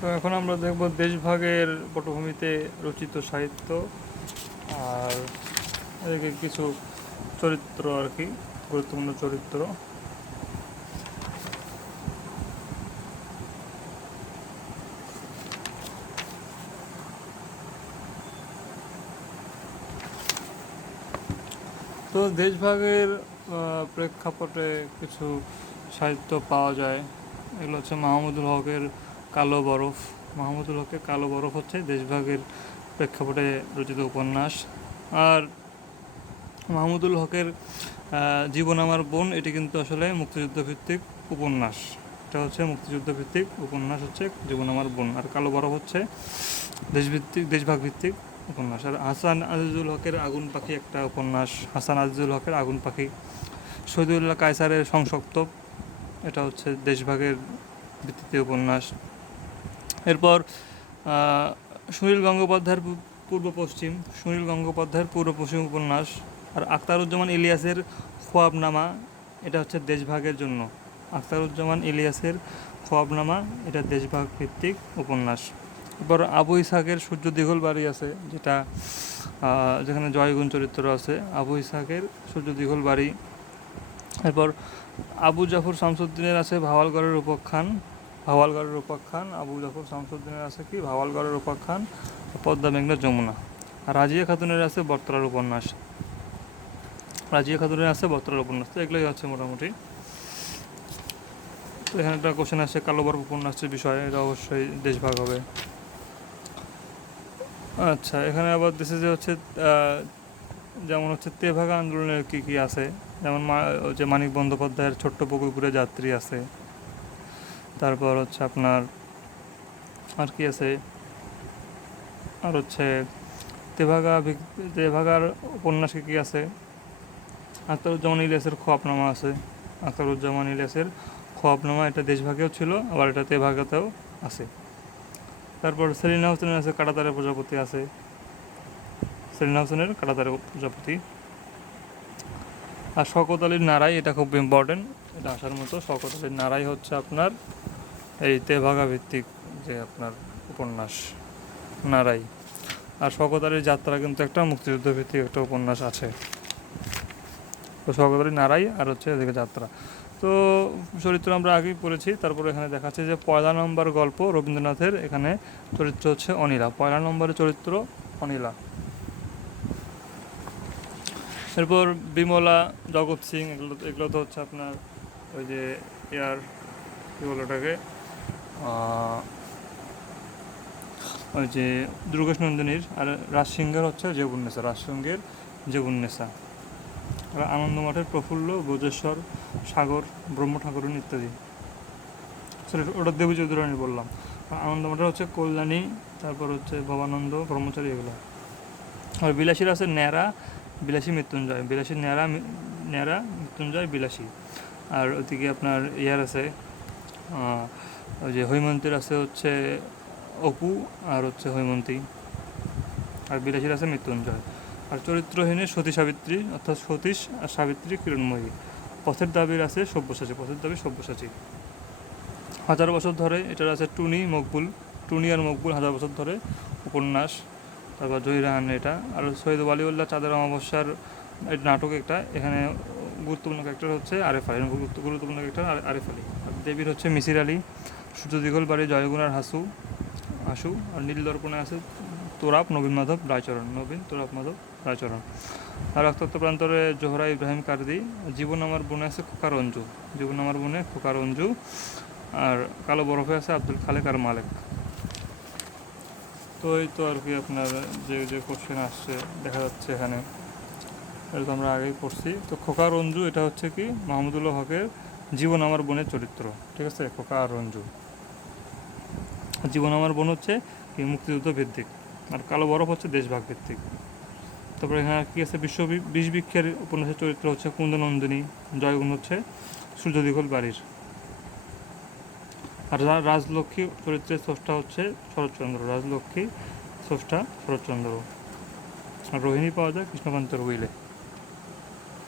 তো এখন আমরা দেখব দেশভাগের পটভূমিতে রচিত সাহিত্য আর এদিকে কিছু চরিত্র আর কি, গুরুত্বপূর্ণ চরিত্র। তো দেশভাগের প্রেক্ষাপটে কিছু সাহিত্য পাওয়া যায়। এগুলো হচ্ছে মাহমুদুল হকের কালো বরফ, মাহমুদুল হকের কালো বরফ হচ্ছে দেশভাগের প্রেক্ষাপটে রচিত উপন্যাস। আর মাহমুদুল হকের জীবন আমার বোন, এটি কিন্তু আসলে মুক্তিযুদ্ধভিত্তিক উপন্যাস। এটা হচ্ছে মুক্তিযুদ্ধভিত্তিক উপন্যাস হচ্ছে জীবন আমার বোন। আর কালো বরফ হচ্ছে দেশভিত্তিক দেশভাগ ভিত্তিক উপন্যাস। আর হাসান আজিজুল হকের আগুন পাখি একটা উপন্যাস। হাসান আজিজুল হকের আগুন পাখি শহীদুল্লাহ কায়সারের সংসপ্ত। এটা হচ্ছে দেশভাগের ভিত্তিতে উপন্যাস। এরপর সুনীল গঙ্গোপাধ্যায়ের পূর্ব পশ্চিম, সুনীল গঙ্গোপাধ্যায়ের পূর্ব পশ্চিম উপন্যাস আর আখতারুজ্জামান ইলিয়াসের খোয়াবনামা, এটা হচ্ছে দেশভাগের জন্য। আখতারুজ্জামান ইলিয়াসের খোয়াবনামা, এটা দেশভাগ ভিত্তিক উপন্যাস। এরপর আবু ইসাকের সূর্য দিঘল বাড়ি আছে, যেটা যেখানে জয়গুণ চরিত্র আছে। আবু ইসাকের সূর্য দিঘল বাড়ি। এরপর আবু জাফর শামসুদ্দিনের আছে ভাওয়ালগড়ের উপাখ্যান। ভাওয়ালগড়ের উপাখ্যান আবু জাফর শামসুদ্দিনের আছে কি? ভাওয়ালগড়ের উপাখ্যান পদ্মা মেঘনা যমুনা। রাজিয়া খাতুনের আছে বর্তলার উপন্যাস। রাজিয়া খাতুনের আছে বর্তলার উপন্যাস। তো এগুলোই হচ্ছে মোটামুটি। তো এখানে একটা কোশ্চেন আসছে, কালো বরফ উপন্যাসের বিষয়ে। এটা অবশ্যই দেশভাগ হবে। আচ্ছা এখানে আবার দেশে যে হচ্ছে যেমন হচ্ছে তেভাগা আন্দোলনের কী কী আছে? যেমন হচ্ছে মানিক বন্দ্যোপাধ্যায়ের ছোট্ট পুকুরপুরে যাত্রী আছে। তারপর হচ্ছে আপনার, আর কি আছে? আর হচ্ছে তেভাগা তেভাগার উপন্যাস কী কী আছে? আখতারুজ্জামান ইলিয়াসের খোয়াবনামা আছে। আখতারুজ্জামান ইলিয়াসের খোয়াবনামা এটা দেশভাগেও ছিল, আবার এটা তেভাগাতেও আছে। তারপর সেলিনা হোসেনের আছে কাটাতারের প্রজাপতি আছে। সেলিনা হোসেনের কাটাতারের প্রজাপতি। আর শকত আলীর নারাই, এটা খুব ইম্পর্টেন্ট এটা আসার মতো শকত আলীর নারাই হচ্ছে আপনার এই তেভাগা ভিত্তিক যে আপনার উপন্যাস, নারাই। আর শকত আলীর যাত্রা কিন্তু একটা মুক্তিযুদ্ধ ভিত্তিক একটা উপন্যাস আছে। তো শকত আলীর নারাই আর হচ্ছে এদিকে যাত্রা। তো চরিত্র আমরা আগেই পড়েছি, তারপর এখানে দেখাচ্ছে যে পয়লা নম্বর গল্প রবীন্দ্রনাথের এখানে চরিত্র হচ্ছে অনিলা। পয়লা নম্বরের চরিত্র অনিলা। এরপর বিমলা, জগৎ সিং, এগুলো এগুলো তো হচ্ছে আপনার ওই যে ইয়ার কী বলো ওটাকে? ওই যে দুর্গেশ নন্দিনীর আর রাজসিংহের হচ্ছে জেবুন্নেসা রাজসিংহের জেবুন্নেসা আর আনন্দমঠের প্রফুল্ল, ব্রজেশ্বর, সাগর ব্রহ্ম ঠাকুরন ইত্যাদি। সরি ওটা দেবী চৌধুরানী বললাম। আনন্দমঠের হচ্ছে কল্যাণী, তারপর হচ্ছে ভবানন্দ, ব্রহ্মচারী এগুলো। আর বিলাসীর আছে ন্যাড়া, বিলাসী মৃত্যুঞ্জয়। বিলাসী ন্যাড়া ন্যাড়া, মৃত্যুঞ্জয়, বিলাসী। আর ওদিকে আপনার ইয়ার আছে ওই যে হৈমন্তীর আছে হচ্ছে অপু আর হচ্ছে হৈমন্তী। আর বিলাসীর আছে মৃত্যুঞ্জয়। আর চরিত্রহীনের সতী সাবিত্রী, অর্থাৎ সতীশ আর সাবিত্রী কিরণময়ী। পথের দাবির আছে সব্যসাচী, পথের দাবি সব্যসাচী। হাজার বছর ধরে এটার আছে টুনি, মকবুল। টুনি আর মকবুল হাজার বছর ধরে উপন্যাস। তারপর জহির জহিরাহান এটা। আর সৈয়দ ওয়ালিউল্লাহ চাঁদের অমাবস্যার নাটক একটা। এখানে গুরুত্বপূর্ণ ক্যারেক্টার হচ্ছে আরেফ আলী। গুরুত্ব- গুরুত্বপূর্ণ ক্যারেক্টার আরেফ আলী। দেবীর হচ্ছে মিসির আলী, সূর্য দিগল বাড়ি, জয়গুণার হাসু হাসু, আর নীল দর্পণে আছে তোরাপ, নবীন মাধব, রায়চরণ, নবীন, তোরাপ, মাধব, রায়চরণ। আর রক্তাক্ত প্রান্তরে জোহরা ইব্রাহিম কার্দি, জীবন আমার বোনে আছে খোকার অঞ্জু, জীবন আমার বোনে খোকার অঞ্জু, আর কালো বরফে আছে আব্দুল খালেক আর মালেক। তো এই তো আর কি আপনার যে যে কোশ্চেন আসছে, দেখা যাচ্ছে এখানে। এটা তো আমরা আগেই পড়ছি। তো খোকা রঞ্জু এটা হচ্ছে কি? মাহমুদুল্লাহ হকের জীবন আমার বোনের চরিত্র, ঠিক আছে? খোকা আর রঞ্জু। জীবন আমার বোন হচ্ছে মুক্তিযুদ্ধ ভিত্তিক, আর কালো বরফ হচ্ছে দেশভাগ ভিত্তিক। তারপরে এখানে কী আছে? বিশ্ব বিষ বিক্ষের উপন্যাসের চরিত্র হচ্ছে কুন্দনন্দিনী, জয়গুণ হচ্ছে সূর্য দিঘল বাড়ির। আর রাজলক্ষ্মী চরিত্রের স্রষ্টা হচ্ছে শরৎচন্দ্র, রাজলক্ষ্মী স্রষ্টা শরৎচন্দ্র। আর রোহিণী পাওয়া যায় কৃষ্ণকান্তের উইলে।